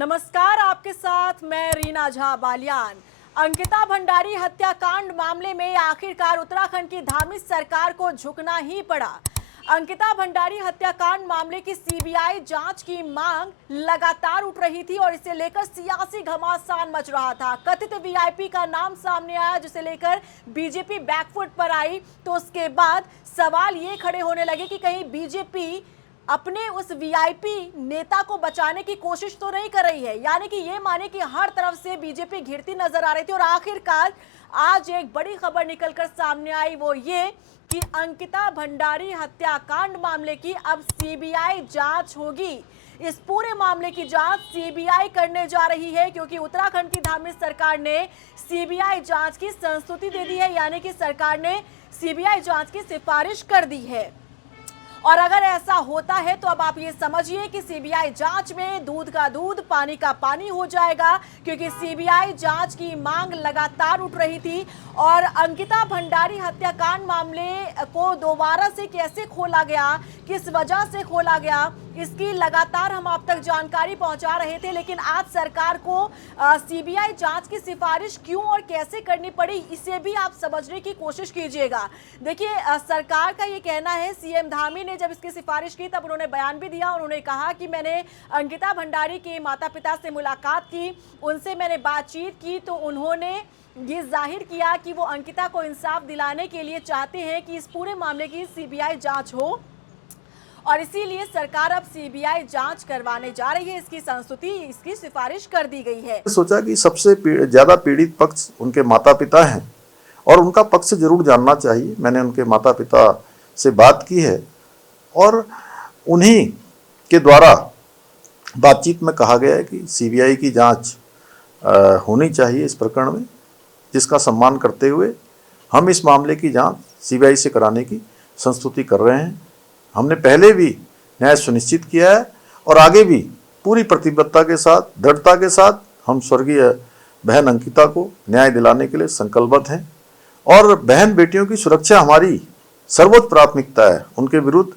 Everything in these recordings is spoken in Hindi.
नमस्कार, आपके साथ मैं रीना झा बालियान। अंकिता भंडारी हत्याकांड मामले में आखिरकार उत्तराखंड की धार्मिक सरकार को झुकना ही पड़ा। अंकिता भंडारी हत्याकांड मामले की सीबीआई जांच की मांग लगातार उठ रही थी और इसे लेकर सियासी घमासान मच रहा था। कथित वीआईपी का नाम सामने आया, जिसे लेकर बीजेपी बैकफुट पर आई, तो उसके बाद सवाल ये खड़े होने लगे कि कहीं बीजेपी अपने उस वीआईपी नेता को बचाने की कोशिश तो नहीं कर रही है। यानी कि ये माने कि हर तरफ से बीजेपी घिरती नजर आ रही थी और आखिरकार आज एक बड़ी खबर निकलकर सामने आई, वो ये कि अंकिता भंडारी हत्याकांड मामले की अब सीबीआई जांच होगी। इस पूरे मामले की जांच सीबीआई करने जा रही है, क्योंकि उत्तराखंड की धार्मिक सरकार ने सीबीआई जांच की संस्तुति दे दी है। यानी कि सरकार ने सीबीआई जांच की सिफारिश कर दी है। और अगर ऐसा होता है तो अब आप ये समझिए कि सीबीआई जांच में दूध का दूध पानी का पानी हो जाएगा, क्योंकि सीबीआई जांच की मांग लगातार उठ रही थी। और अंकिता भंडारी हत्याकांड मामले को दोबारा से कैसे खोला गया, किस वजह से खोला गया, इसकी लगातार हम आप तक जानकारी पहुंचा रहे थे। लेकिन आज सरकार को सीबीआई जांच की सिफारिश क्यों और कैसे करनी पड़ी, इसे भी आप समझने की कोशिश कीजिएगा। देखिए, सरकार का ये कहना है, सीएम धामी ने जब इसकी सिफारिश की तब उन्होंने बयान भी दिया। उन्होंने कहा कि मैंने अंकिता भंडारी के माता पिता से मुलाकात की, उनसे मैंने बातचीत की, तो उन्होंने ये जाहिर किया कि वो अंकिता को इंसाफ दिलाने के लिए चाहते हैं कि इस पूरे मामले की सीबीआई जांच हो, और इसीलिए सरकार अब सीबीआई जांच करवाने जा रही है। इसकी संस्तुति, इसकी सिफारिश कर दी गई है। सोचा कि सबसे ज्यादा पीड़ित पक्ष उनके माता पिता हैं और उनका पक्ष जरूर जानना चाहिए। मैंने उनके माता पिता से बात की है और उन्हीं के द्वारा बातचीत में कहा गया है कि सीबीआई की जांच होनी चाहिए इस प्रकरण में, जिसका सम्मान करते हुए हम इस मामले की जांच सीबीआई से कराने की संस्तुति कर रहे हैं। हमने पहले भी न्याय सुनिश्चित किया है और आगे भी पूरी प्रतिबद्धता के साथ, दृढ़ता के साथ हम स्वर्गीय बहन अंकिता को न्याय दिलाने के लिए संकल्पबद्ध हैं और बहन बेटियों की सुरक्षा हमारी सर्वोच्च प्राथमिकता है। उनके विरुद्ध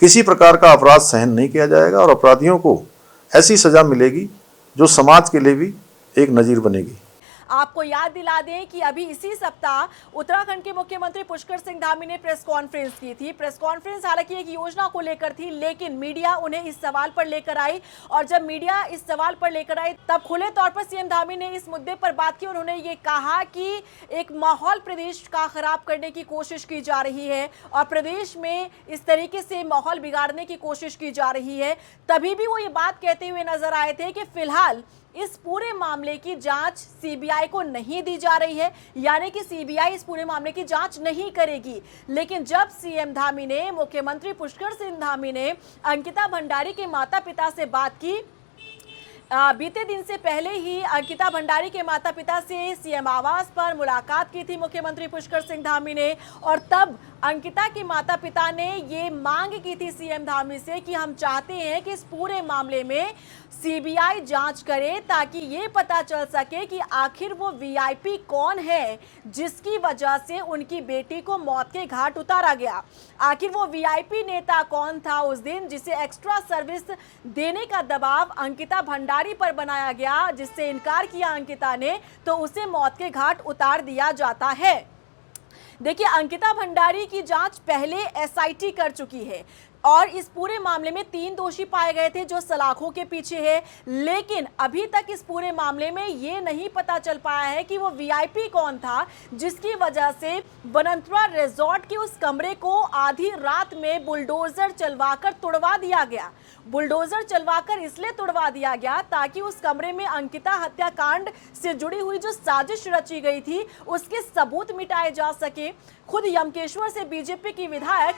किसी प्रकार का अपराध सहन नहीं किया जाएगा और अपराधियों को ऐसी सजा मिलेगी जो समाज के लिए भी एक नजीर बनेगी। आपको याद दिला दें कि अभी इसी सप्ताह उत्तराखंड के मुख्यमंत्री पुष्कर सिंह धामी ने प्रेस कॉन्फ्रेंस की थी। प्रेस कॉन्फ्रेंस हालांकि एक योजना को लेकर थी, लेकिन मीडिया उन्हें इस सवाल पर लेकर आई, और जब मीडिया इस सवाल पर लेकर आई तब खुले तौर पर सीएम धामी ने इस मुद्दे पर बात की। उन्होंने ये कहा कि एक माहौल प्रदेश का खराब करने की कोशिश की जा रही है और प्रदेश में इस तरीके से माहौल बिगाड़ने की कोशिश की जा रही है। तभी भी वो ये बात कहते हुए नजर आए थे कि फिलहाल इस पूरे मामले की जांच सीबीआई को नहीं दी जा रही है, यानी कि सीबीआई इस पूरे मामले की जांच नहीं करेगी। लेकिन जब सीएम धामी ने, मुख्यमंत्री पुष्कर सिंह धामी ने अंकिता भंडारी के माता पिता से बात की, बीते दिन से पहले ही अंकिता भंडारी के माता पिता से सीएम आवास पर मुलाकात की थी मुख्यमंत्री पुष्कर सिंह धामी ने, और तब अंकिता के माता पिता ने ये मांग की थी सीएम धामी से कि हम चाहते हैं कि इस पूरे मामले में सीबीआई जांच करे, ताकि ये पता चल सके कि आखिर वो वीआईपी कौन है जिसकी वजह से उनकी बेटी को मौत के घाट उतारा गया। आखिर वो वीआईपी नेता कौन था उस दिन, जिसे एक्स्ट्रा सर्विस देने का दबाव अंकिता भंडारी पर बनाया गया, जिससे इनकार किया अंकिता ने, तो उसे मौत के घाट उतार दिया जाता है। देखिए, अंकिता भंडारी की जांच पहले एसआईटी कर चुकी है और इस पूरे मामले में 3 दोषी पाए गए थे जो सलाखों के पीछे है, लेकिन अभी तक इस पूरे मामले में ये नहीं पता चल पाया है कि वो वीआईपी कौन था जिसकी वजह से बनंतरा रिजॉर्ट के उस कमरे को आधी रात में बुलडोजर चलवाकर तुड़वा दिया गया। बुलडोजर चलवाकर इसलिए तुड़वा दिया गया ताकि उस कमरे में अंकिता हत्याकांड से जुड़ी हुई जो साजिश रची गई थी उसके सबूत मिटाए जा सके। खुद यमकेश्वर से बीजेपी की विधायक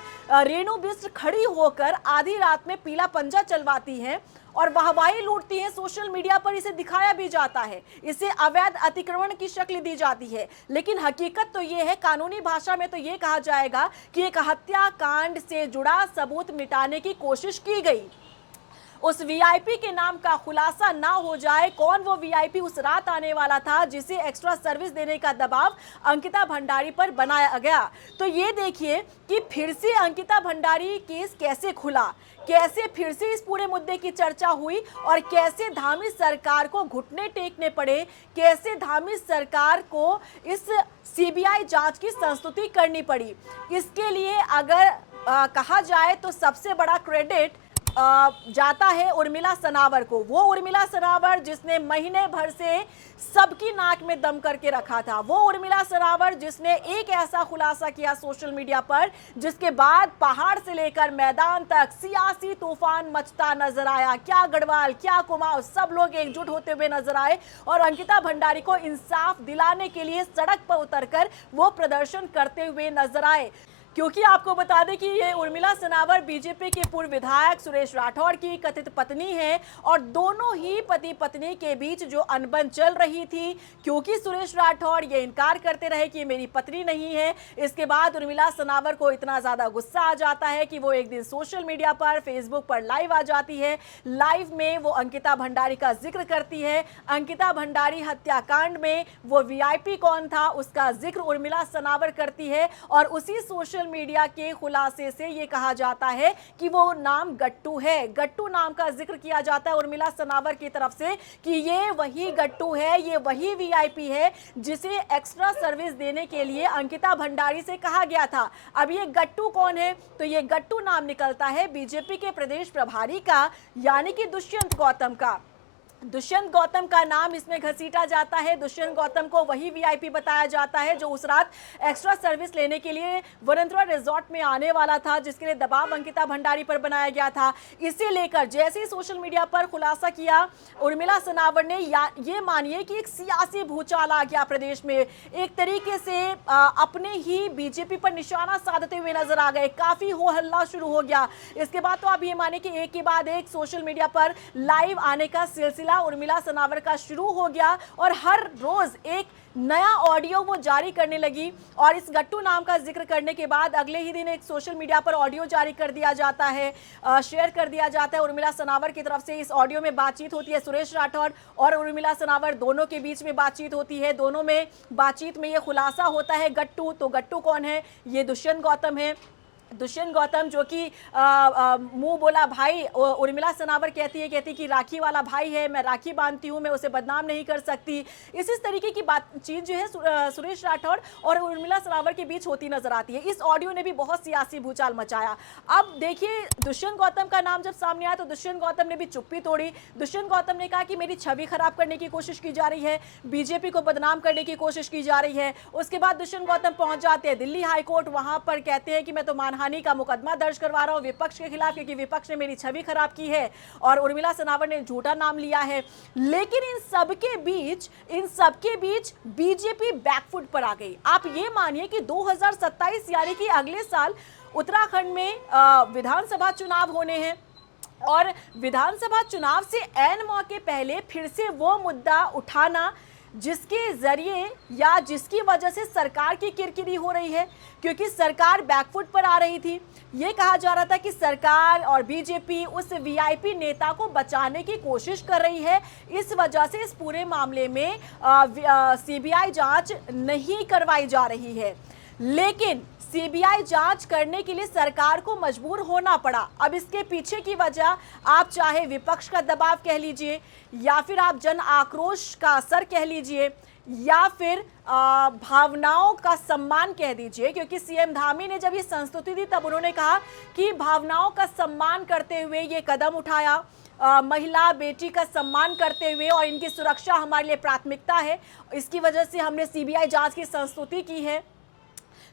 रेणु बिष्ट खड़ी होकर आधी रात में पीला पंजा चलवाती हैं और वाहवाही लूटती हैं। सोशल मीडिया पर इसे दिखाया भी जाता है, इसे अवैध अतिक्रमण की शक्ल दी जाती है, लेकिन हकीकत तो ये है, कानूनी भाषा में तो ये कहा जाएगा कि एक हत्याकांड से जुड़ा सबूत मिटाने की कोशिश की गई। उस वीआईपी के नाम का खुलासा ना हो जाए, कौन वो वीआईपी उस रात आने वाला था जिसे एक्स्ट्रा सर्विस देने का दबाव अंकिता भंडारी पर बनाया गया। तो ये देखिए कि फिर से अंकिता भंडारी केस कैसे खुला, कैसे फिर से इस पूरे मुद्दे की चर्चा हुई और कैसे धामी सरकार को घुटने टेकने पड़े, कैसे धामी सरकार को इस सीबीआई जांच की संस्तुति करनी पड़ी। इसके लिए अगर कहा जाए तो सबसे बड़ा क्रेडिट जाता है उर्मिला सनावर को। वो उर्मिला सनावर जिसने महीने भर से सबकी नाक में दम करके रखा था, वो उर्मिला सनावर जिसने एक ऐसा खुलासा किया सोशल मीडिया पर जिसके बाद पहाड़ से लेकर मैदान तक सियासी तूफान मचता नजर आया। क्या गढ़वाल, क्या कुमाऊं, सब लोग एकजुट होते हुए नजर आए और अंकिता भंडारी को इंसाफ दिलाने के लिए सड़क पर उतरकर वो प्रदर्शन करते हुए नजर आए। क्योंकि आपको बता दें कि ये उर्मिला सनावर बीजेपी के पूर्व विधायक सुरेश राठौड़ की कथित पत्नी है और दोनों ही पति पत्नी के बीच जो अनबन चल रही थी, क्योंकि सुरेश राठौड़ ये इनकार करते रहे कि मेरी पत्नी नहीं है, इसके बाद उर्मिला सनावर को इतना ज्यादा गुस्सा आ जाता है कि वो एक दिन सोशल मीडिया पर, फेसबुक पर लाइव आ जाती है। लाइव में वो अंकिता भंडारी का जिक्र करती है। अंकिता भंडारी हत्याकांड में वो वीआईपी कौन था उसका जिक्र उर्मिला सनावर करती है और उसी सोशल मीडिया के खुलासे से ये कहा जाता है कि वो नाम गट्टू है। गट्टू नाम का जिक्र किया जाता है उर्मिला सनावर की तरफ से कि ये वही गट्टू है, ये वही वीआईपी है जिसे एक्स्ट्रा सर्विस देने के लिए अंकिता भंडारी से कहा गया था। अब ये गट्टू कौन है? तो ये गट्टू नाम निकलता है बीजेपी के प्रदेश प्रभारी का, यानी कि दुष्यंत गौतम का। दुष्यंत गौतम का नाम इसमें घसीटा जाता है। दुष्यंत गौतम को वही वीआईपी बताया जाता है जो उस रात एक्स्ट्रा सर्विस लेने के लिए वरंतवा रिजॉर्ट में आने वाला था, जिसके लिए दबाव अंकिता भंडारी पर बनाया गया था। इसे लेकर जैसे ही सोशल मीडिया पर खुलासा किया उर्मिला सनावर ने, ये मानिए कि एक सियासी भूचाल आ गया प्रदेश में। एक तरीके से अपने ही बीजेपी पर निशाना साधते हुए नजर आ गए। काफी हो हल्ला शुरू हो गया। इसके बाद तो आप ये माने कि एक के बाद एक सोशल मीडिया पर लाइव आने का सिलसिला उर्मिला सनावर का शुरू हो गया और हर रोज एक नया ऑडियो वो जारी करने लगी। और इस गट्टू नाम का जिक्र करने के बाद अगले ही दिन एक सोशल मीडिया पर ऑडियो जारी कर दिया जाता है, शेयर कर दिया जाता है उर्मिला सनावर की तरफ से। इस ऑडियो में बातचीत होती है, सुरेश राठौड़ और उर्मिला सनावर दोनों के बीच में बातचीत होती है। दोनों में बातचीत में ये खुलासा होता है गट्टू। तो गट्टू कौन है? ये दुष्यंत गौतम है। दुष्यंत गौतम जो कि मुंह बोला भाई, उर्मिला सनावर कहती है कि राखी वाला भाई है, मैं राखी बांधती हूं, मैं उसे बदनाम नहीं कर सकती। इस तरीके की बातचीत जो है सुरेश राठौड़ और उर्मिला सनावर के बीच होती नजर आती है। इस ऑडियो ने भी बहुत सियासी भूचाल मचाया। अब देखिए दुष्यंत गौतम का नाम जब सामने आया तो दुष्यंत गौतम ने भी चुप्पी तोड़ी। दुष्यंत गौतम ने कहा कि मेरी छवि खराब करने की कोशिश की जा रही है, बीजेपी को बदनाम करने की कोशिश की जा रही है। उसके बाद दुष्यंत गौतम पहुंच जाते हैं दिल्ली हाईकोर्ट। वहां पर कहते हैं कि मैं तो मानहानि का मुकदमा दर्ज करवा रहा हूं विपक्ष के खिलाफ, क्योंकि विपक्ष ने मेरी छवि खराब की है और उर्मिला सनावर ने झूठा नाम लिया है। लेकिन इन सबके बीच बीजेपी बैकफुट पर आ गई। आप ये मानिए कि 2027 यानी कि अगले साल उत्तराखंड में विधानसभा चुनाव होने हैं और विधानसभा चुनाव से ऐन मौके पहले फिर से वो मुद्दा उठाना जिसके जरिए या जिसकी वजह से सरकार की किरकिरी हो रही है, क्योंकि सरकार बैकफुट पर आ रही थी। ये कहा जा रहा था कि सरकार और बीजेपी उस वीआईपी नेता को बचाने की कोशिश कर रही है, इस वजह से इस पूरे मामले में सीबीआई जांच नहीं करवाई जा रही है। लेकिन सीबीआई जांच करने के लिए सरकार को मजबूर होना पड़ा। अब इसके पीछे की वजह आप चाहे विपक्ष का दबाव कह लीजिए या फिर आप जन आक्रोश का असर कह लीजिए या फिर भावनाओं का सम्मान कह दीजिए, क्योंकि सीएम धामी ने जब ये संस्तुति दी तब उन्होंने कहा कि भावनाओं का सम्मान करते हुए ये कदम उठाया, महिला बेटी का सम्मान करते हुए और इनकी सुरक्षा हमारे लिए प्राथमिकता है, इसकी वजह से हमने सीबीआई जांच की संस्तुति की है।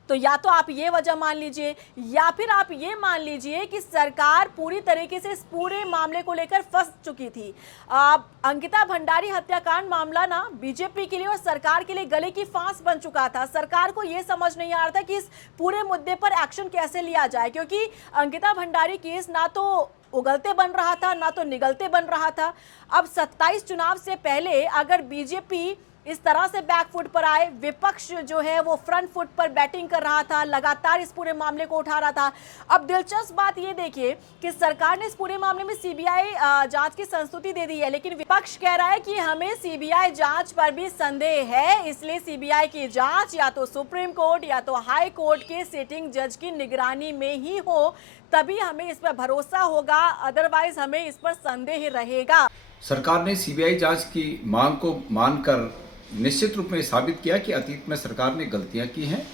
तो या तो आप ये वजह मान लीजिए या फिर आप ये मान लीजिए कि सरकार पूरी तरीके से इस पूरे मामले को लेकर फंस चुकी थी। अंकिता भंडारी हत्याकांड मामला ना बीजेपी के लिए और सरकार के लिए गले की फांस बन चुका था। सरकार को ये समझ नहीं आ रहा था कि इस पूरे मुद्दे पर एक्शन कैसे लिया जाए, क्योंकि अंकिता भंडारी केस ना तो उगलते बन रहा था ना तो निगलते बन रहा था। अब 27 चुनाव से पहले अगर बीजेपी इस तरह से बैकफुट पर आए। विपक्ष जो है वो फ्रंट फुट पर बैटिंग कर रहा था, लगातार इस पूरे मामले को उठा रहा था। अब दिलचस्प बात ये देखिए कि सरकार ने इस पूरे मामले में सीबीआई जांच की संस्तुति दे दी है, लेकिन विपक्ष कह रहा है कि हमें सीबीआई जांच पर भी संदेह है, इसलिए सीबीआई की जांच या तो सुप्रीम कोर्ट या तो हाई कोर्ट के सिटिंग जज की निगरानी में ही हो, तभी हमें इस पर भरोसा होगा, अदरवाइज हमें इस पर संदेह रहेगा। सरकार ने सीबीआई जांच की मांग को मानकर निश्चित रूप में साबित किया कि अतीत में सरकार ने गलतियां की हैं।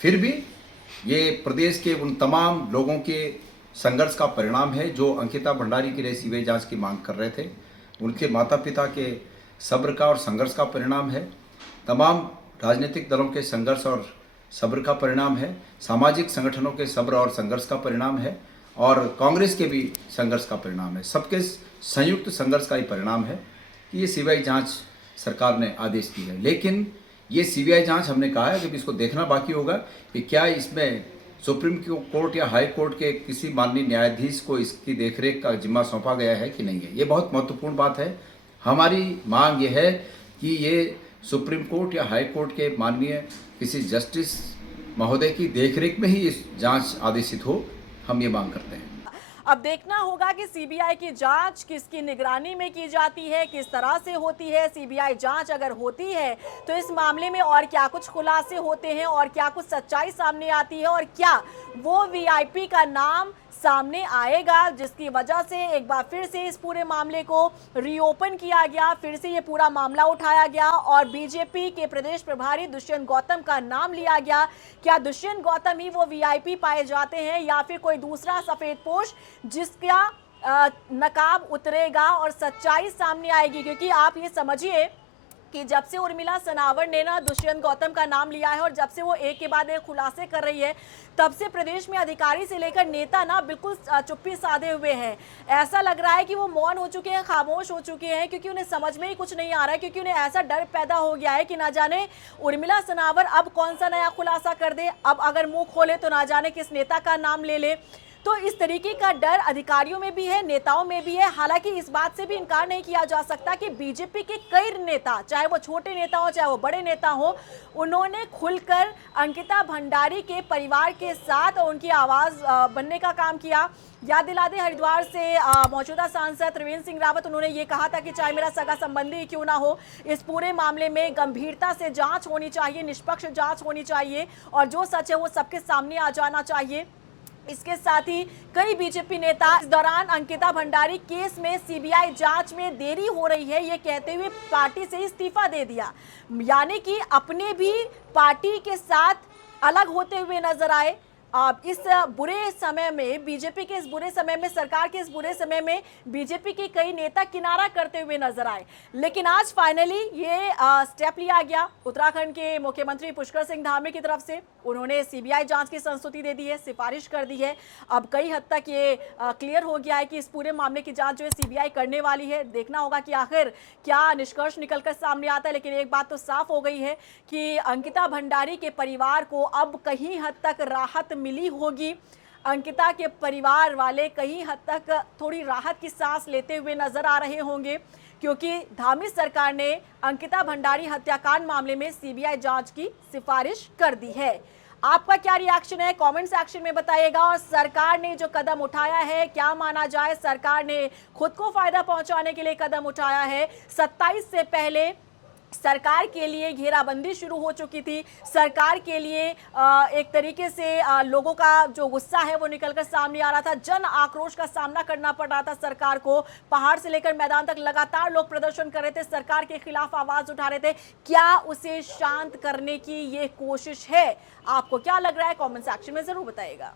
फिर भी ये प्रदेश के उन तमाम लोगों के संघर्ष का परिणाम है जो अंकिता भंडारी के लिए सीबीआई जांच की मांग कर रहे थे। उनके माता पिता के सब्र का और संघर्ष का परिणाम है। तमाम राजनीतिक दलों के संघर्ष और सब्र का परिणाम है। सामाजिक संगठनों के सब्र और संघर्ष का परिणाम है और कांग्रेस के भी संघर्ष का परिणाम है। सबके संयुक्त संघर्ष का ही परिणाम है कि ये सीबीआई जांच सरकार ने आदेश दिया है। लेकिन ये सीबीआई जांच हमने कहा है कि इसको देखना बाकी होगा कि क्या इसमें सुप्रीम कोर्ट या हाई कोर्ट के किसी माननीय न्यायाधीश को इसकी देखरेख का जिम्मा सौंपा गया है कि नहीं है। ये बहुत महत्वपूर्ण बात है। हमारी मांग ये है कि ये सुप्रीम कोर्ट या हाई कोर्ट के माननीय किसी जस्टिस महोदय की देखरेख में ही इस जांच आदेशित हो, हम ये मांग करते हैं। अब देखना होगा कि सीबीआई की जांच किसकी निगरानी में की जाती है, किस तरह से होती है। सीबीआई जांच अगर होती है तो इस मामले में और क्या कुछ खुलासे होते हैं और क्या कुछ सच्चाई सामने आती है और क्या वो वीआईपी का नाम सामने आएगा, जिसकी वजह से एक बार फिर से इस पूरे मामले को रीओपन किया गया, फिर से ये पूरा मामला उठाया गया और बीजेपी के प्रदेश प्रभारी दुष्यंत गौतम का नाम लिया गया। क्या दुष्यंत गौतम ही वो वीआईपी पाए जाते हैं या फिर कोई दूसरा सफेदपोश जिसका नकाब उतरेगा और सच्चाई सामने आएगी? क्योंकि आप ये समझिए कि जब से उर्मिला सनावर ने ना दुष्यंत गौतम का नाम लिया है और जब से वो एक के बाद एक खुलासे कर रही है, तब से प्रदेश में अधिकारी से लेकर नेता ना बिल्कुल चुप्पी साधे हुए हैं। ऐसा लग रहा है कि वो मौन हो चुके हैं, खामोश हो चुके हैं, क्योंकि उन्हें समझ में ही कुछ नहीं आ रहा है, क्योंकि उन्हें ऐसा डर पैदा हो गया है कि ना जाने उर्मिला सनावर अब कौन सा नया खुलासा कर दे, अब अगर मुंह खोले तो ना जाने किस नेता का नाम ले ले। तो इस तरीके का डर अधिकारियों में भी है, नेताओं में भी है। हालांकि इस बात से भी इनकार नहीं किया जा सकता कि बीजेपी के कई नेता, चाहे वो छोटे नेता हो चाहे वो बड़े नेता हो, उन्होंने खुलकर अंकिता भंडारी के परिवार के साथ उनकी आवाज बनने का काम किया। याद दिला दें, हरिद्वार से मौजूदा सांसद त्रिवेंद्र सिंह रावत, उन्होंने ये कहा था कि चाहे मेरा सगा संबंधी क्यों ना हो, इस पूरे मामले में गंभीरता से जांच होनी चाहिए, निष्पक्ष जांच होनी चाहिए और जो सच है वो सबके सामने आ जाना चाहिए। इसके साथ ही कई बीजेपी नेता इस दौरान अंकिता भंडारी केस में सीबीआई जांच में देरी हो रही है ये कहते हुए पार्टी से इस्तीफा दे दिया, यानी कि अपने भी पार्टी के साथ अलग होते हुए नजर आए। अब इस बुरे समय में, बीजेपी के इस बुरे समय में, सरकार के इस बुरे समय में बीजेपी के कई नेता किनारा करते हुए नजर आए, लेकिन आज फाइनली ये स्टेप लिया गया उत्तराखंड के मुख्यमंत्री पुष्कर सिंह धामी की तरफ से। उन्होंने सीबीआई जांच की संस्तुति दे दी है, सिफारिश कर दी है। अब कई हद तक ये क्लियर हो गया है कि इस पूरे मामले की जांच जो है सीबीआई करने वाली है। देखना होगा कि आखिर क्या निष्कर्ष निकलकर सामने आता है, लेकिन एक बात तो साफ हो गई है कि अंकिता भंडारी के परिवार को अब कहीं हद तक राहत मिली होगी। अंकिता के परिवार वाले कहीं हद तक थोड़ी राहत की सांस लेते हुए नजर आ रहे होंगे, क्योंकि धामी सरकार ने अंकिता भंडारी हत्याकांड मामले में सीबीआई जांच की सिफारिश कर दी है। आपका क्या रिएक्शन है, कमेंट सेक्शन में बताइएगा। और सरकार ने जो कदम उठाया है, क्या माना जाए, सरकार ने खुद को फायदा पहुंचाने के लिए कदम उठाया है। 27 से पहले सरकार के लिए घेराबंदी शुरू हो चुकी थी। सरकार के लिए एक तरीके से लोगों का जो गुस्सा है वो निकलकर सामने आ रहा था। जन आक्रोश का सामना करना पड़ रहा था सरकार को। पहाड़ से लेकर मैदान तक लगातार लोग प्रदर्शन कर रहे थे, सरकार के खिलाफ आवाज उठा रहे थे। क्या उसे शांत करने की ये कोशिश है? आपको क्या लग रहा है, कमेंट सेक्शन में जरूर बताइएगा।